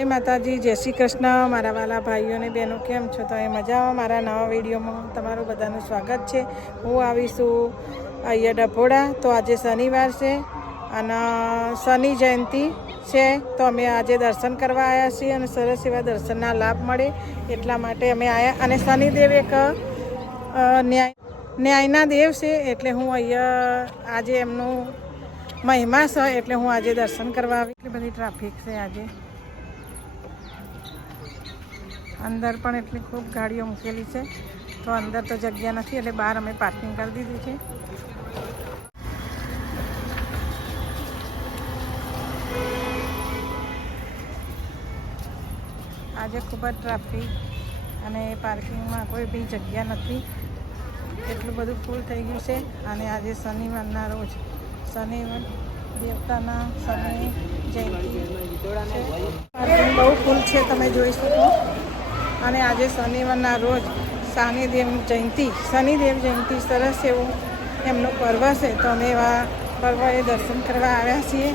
જય માતાજી, જય શ્રી કૃષ્ણ મારા વાલા ભાઈઓ અને બહેનો, કેમ છો? તો એ મજામાં. મારા નવા વિડીયોમાં તમારું બધાનું સ્વાગત છે. હું આવીશું અહીંયા ડભોડા. તો આજે શનિવાર છે અને શનિ જયંતિ છે, તો અમે આજે દર્શન કરવા આવ્યા છીએ અને સરસ એવા દર્શનના લાભ મળે એટલા માટે અમે આવ્યા. અને શનિદેવ એક ન્યાયના દેવ છે, એટલે હું અહીંયા આજે એમનું મહિમા છે, એટલે હું આજે દર્શન કરવા આવી. એટલી બધી ટ્રાફિક છે આજે. અંદર પણ એટલી ખૂબ ગાડીઓ મૂકેલી છે, તો અંદર તો જગ્યા નથી, એટલે બહાર અમે પાર્કિંગ કરી દીધી છે. આજે ખૂબ જ ટ્રાફિક અને પાર્કિંગમાં કોઈ બી જગ્યા નથી, એટલું બધું ફૂલ થઈ ગયું છે. અને આજે શનિવારના રોજ શનિ દેવતાના શનિ જયંતિ છે, પાર્કિંગ બહુ ફૂલ છે, તમે જોઈ શકો. અને આજે શનિવારના રોજ શનિદેવ જયંતિ સરસ એવું એમનો પર્વ છે, તો અમે એવા પર્વએ દર્શન કરવા આવ્યા છીએ.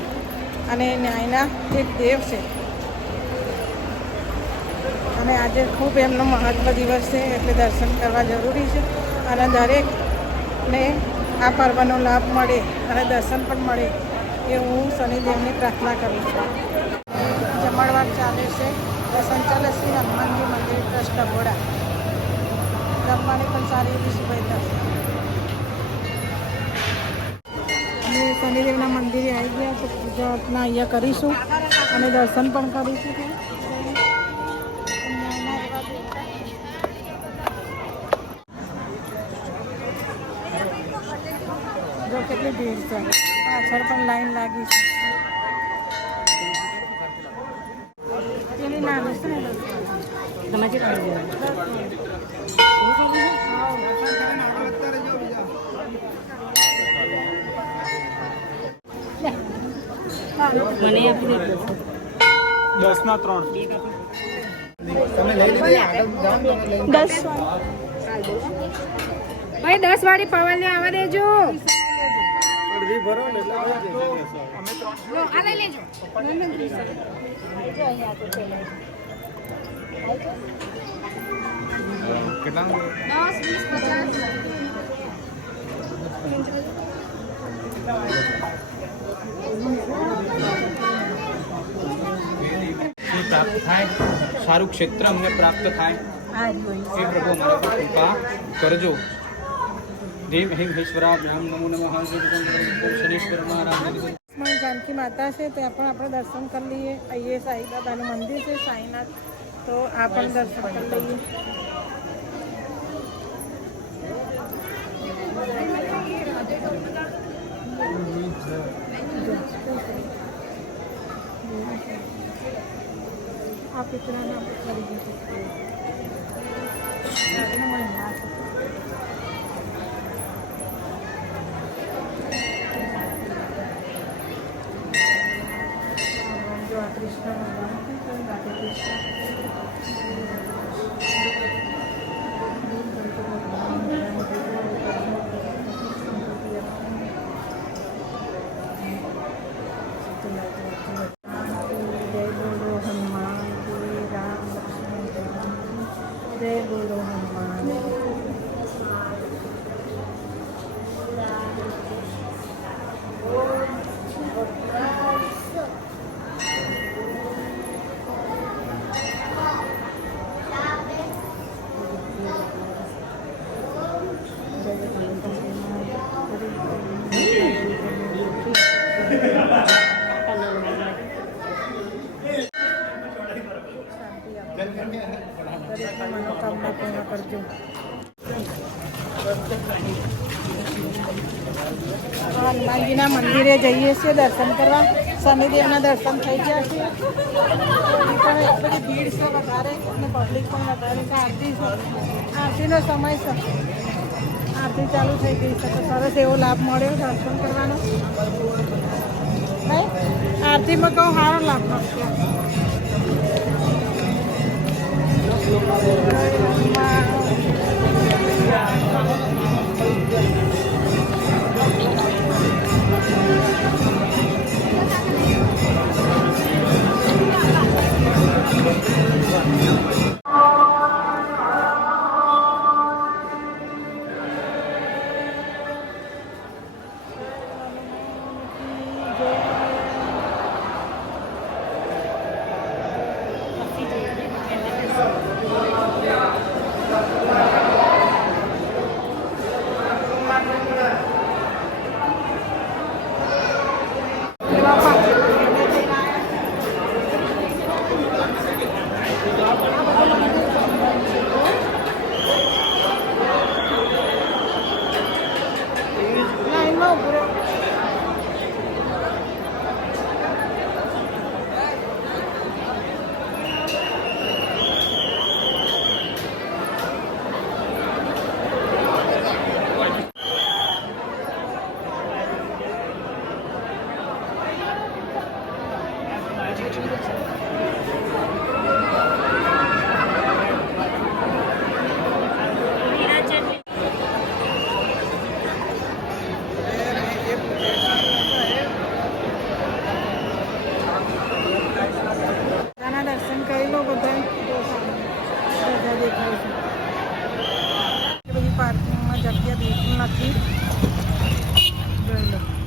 અને ન્યાયના એક દેવ છે, અને આજે ખૂબ એમનો મહત્વ દિવસ છે, એટલે દર્શન કરવા જરૂરી છે. અને દરેકને આ પર્વનો લાભ મળે અને દર્શન પણ મળે એ હું શનિદેવની પ્રાર્થના કરું છું. જમણવાર ચાલે છે, સંચાલક શ્રી હનુમાનજી મંદિર ટ્રસ્ટ ડભોડા. જમવાની પણ સારી એવી સુવિધા છે. અમે શનિદેવના મંદિરે આવી ગયા, તો પૂજા અર્ચના અહીંયા કરીશું અને દર્શન પણ કરીશું. જો કેટલી ભીડ છે, પાછળ પણ લાઈન લાગી છે. એની નાની છે ને તમે જે કરી મને આપી 10 ના 3 ભાઈ 10 વાળી પવન ને આવવા દેજો. પ્રાપ્ત થાય, સારું ક્ષેત્ર અમને પ્રાપ્ત થાય એ પ્રભુ અમારા પર કૃપા કરજો. દેવ હેશ્વરાભ્યામ નમો નમઃ. શનેશ્વર મહારાજ જાનકી માતા છે, ત્યાં પણ આપણે દર્શન કરી લઈએ. અહીંયા સાઈ બાબાનું મંદિર છે, સાઈનાથ, તો આ પણ દર્શન કરી લઈએ. આ પિતરાને આપણે કરી દીધું. જો આ કૃષ્ણ ભગવાન રાધે કૃષ્ણ જય બોલો હનુમાન. મનોકામના પૂર્ણ કરજો. હનુમાનજીના મંદિરે જઈએ છીએ દર્શન કરવા. શનિદેવના દર્શન થઈ ગયા છે, પણ એટલી ભીડ છે વધારે અને પબ્લિક પણ વધારે છે. આરતીનો સમય છે, આરતી ચાલુ થઈ ગઈ છે, તો સરસ એવો લાભ મળ્યો દર્શન કરવાનો. નહીં, આરતીમાં કહું સારો લાભ મળશે.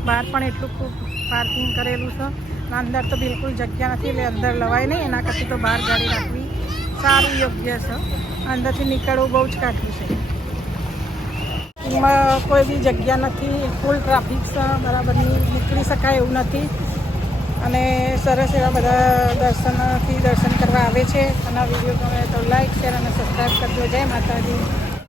બહાર પણ એટલું ખૂબ પાર્કિંગ કરેલું છે. અંદર તો બિલકુલ જગ્યા નથી, એટલે અંદર લવાય નહીં. એના કરતાં તો બહાર ગાડી રાખવી સારું યોગ્ય છે. અંદરથી નીકળવું બહુ જ કાઠું છે. એમાં કોઈ બી જગ્યા નથી, ફૂલ ટ્રાફિક છે, બરાબરની નીકળી શકાય એવું નથી. અને સરસ એવા બધા દર્શન કરવા આવે છે. અને આ વિડીયો ગમે તો લાઈક શેર અને સબસ્ક્રાઈબ કરજો. જય માતાજી.